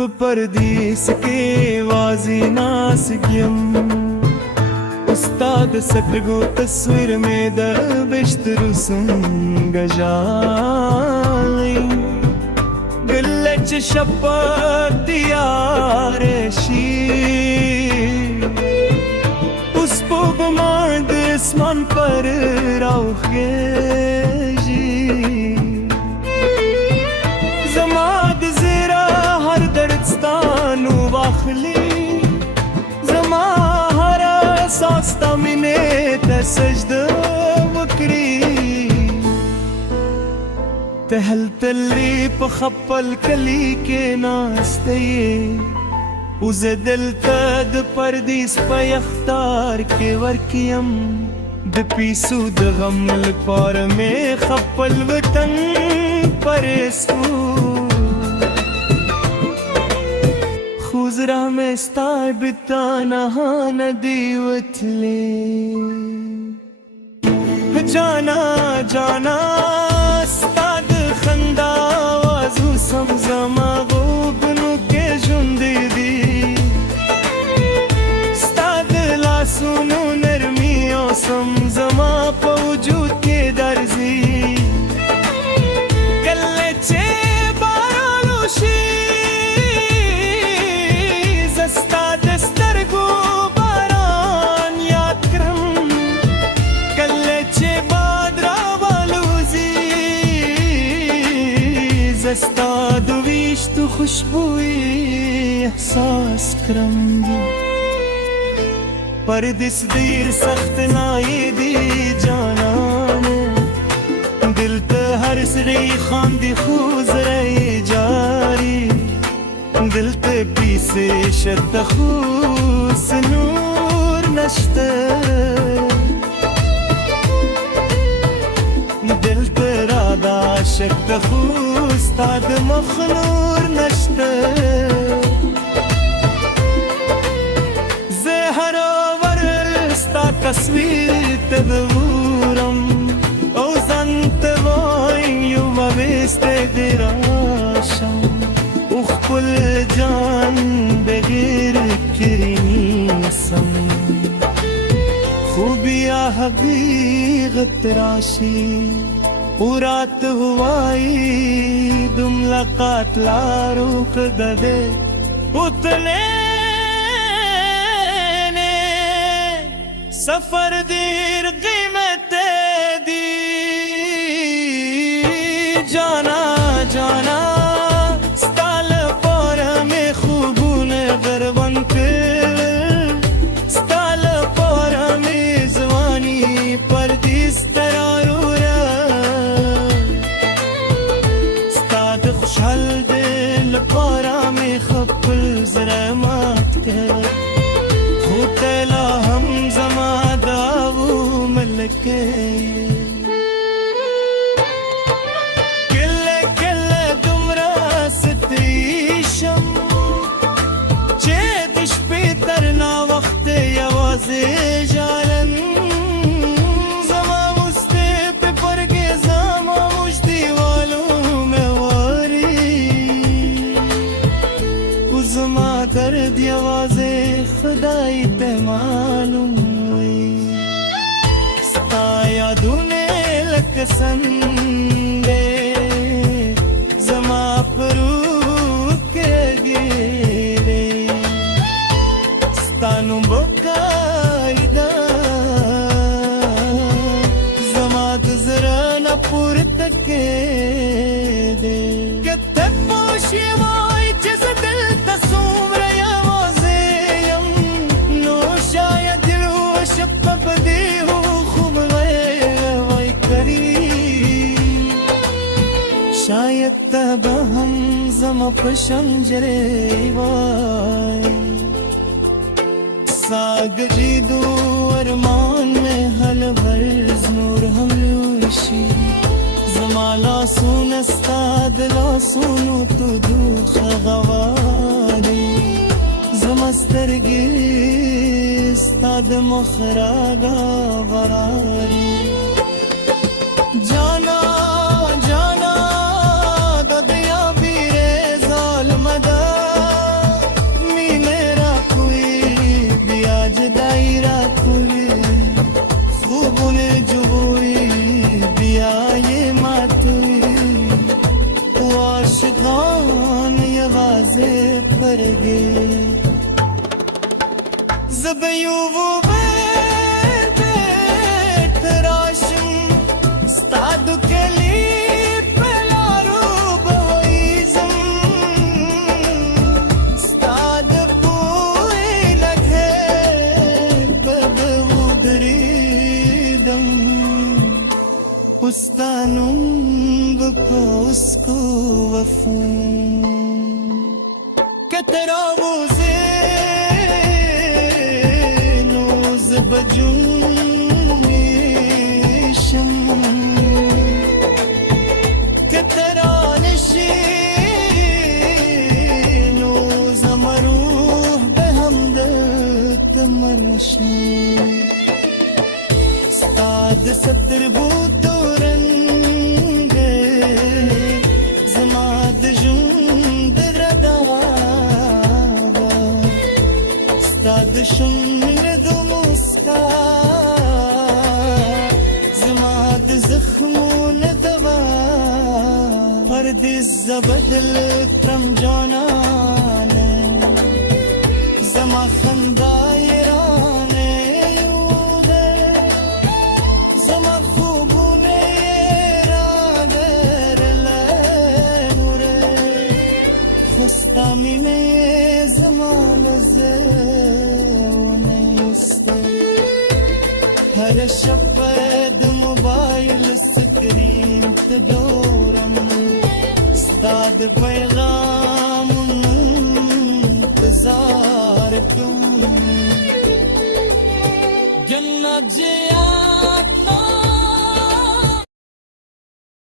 परदीस के वाजी नासगियम उस्ताद सटगो तस्वीर में दबिश्तरुसुम गजाली गल्लच शपथ दिया रेशी उस पोगमांद आसमान पर राउखेजी जमाद ज़रा हर दर्दस्तानु वाखली जमा हर सास्ता मिने तसजद वकरी तहल तली पखपल कली के नास्ते उसे दिल तद परदीस पयख्तार के वर्कियम दपीसू दगम पर में खपल वतन परेसू खुजरा में स्ताय बिताना नदी वतले जाना जाना स्ताद खंदा वाजू समझमा गोबनु के जुंदी दी स्ताद लासुनु नरमियों समझमा पवजूद के दर्जी कल्ले बारालुशी दुवीश तू खुशबुई एहसास करंगी परदिस दीर सख्त नाई दी जाना दिल ते हर सरी खांदी खूज रही जारी दिल ते पीसे शत खूस नूर नश्ते दिल ते रादा शत खूस ताद मखनूर नश्ते ज़हरो वरस्ता तस्वीर तदवूरम ओ ज़ंत वोइन युवविस्ते दिराशम उखपुल जान बगैर किरीसम खूबिया हकीकत राशी उरात हुआई दुम लकात लारुक गदे उतने ने सफर दीर कीमत दी जाना जाना स्ताल पर में खूबून गरबन के स्ताल पर में जवानी परदिस खुशहाल दिल पारा में खपल ज़रमात के खुतला हम जमा दावू मलके किले किले दुमरा सतीशम चेदिश पे तरना वक्त यवाज़े जालन दर्द आवाज़े खुदाई ते मालूम हुई सताया दुने लक संदे जमा परू के गिरे स्तानु बकायदा जमा गुजरा न पुर तके दे कते पोशी वाई जिस दिल तसूम शायद तब हम जम पशंजरे वाई साग जीदू अरमान में हल भर नूर हम लूशी जमाला सुन स्ताद ला सुनु तु दुख गवारी जमस्तर गिस्ताद मखरागा वरारी जाना जाना ददिया बीरे जाल मदा दरवाजे पर गए ज़बयूवु राशम स्तादु के लिए पलारू बवैज़म स्ताद पूए लगे बदवुदरीदम उस्तानुम बकोस्को वफूम كترى وزين وزبجون شم كترى نشين وزمروه بهمدك مرشين استاد ستر بودورن زماد جند رداوا استاد شمر دو مسکا زماد زخمون دوا فرد زبدل تم جانانے زما خندائرانے یوده زما خوبونه راگر لنوره خستامی میں زمان زونیسته هر شب موبایل سکرین تدورم استاد پیغام انتظار کن جنت جیات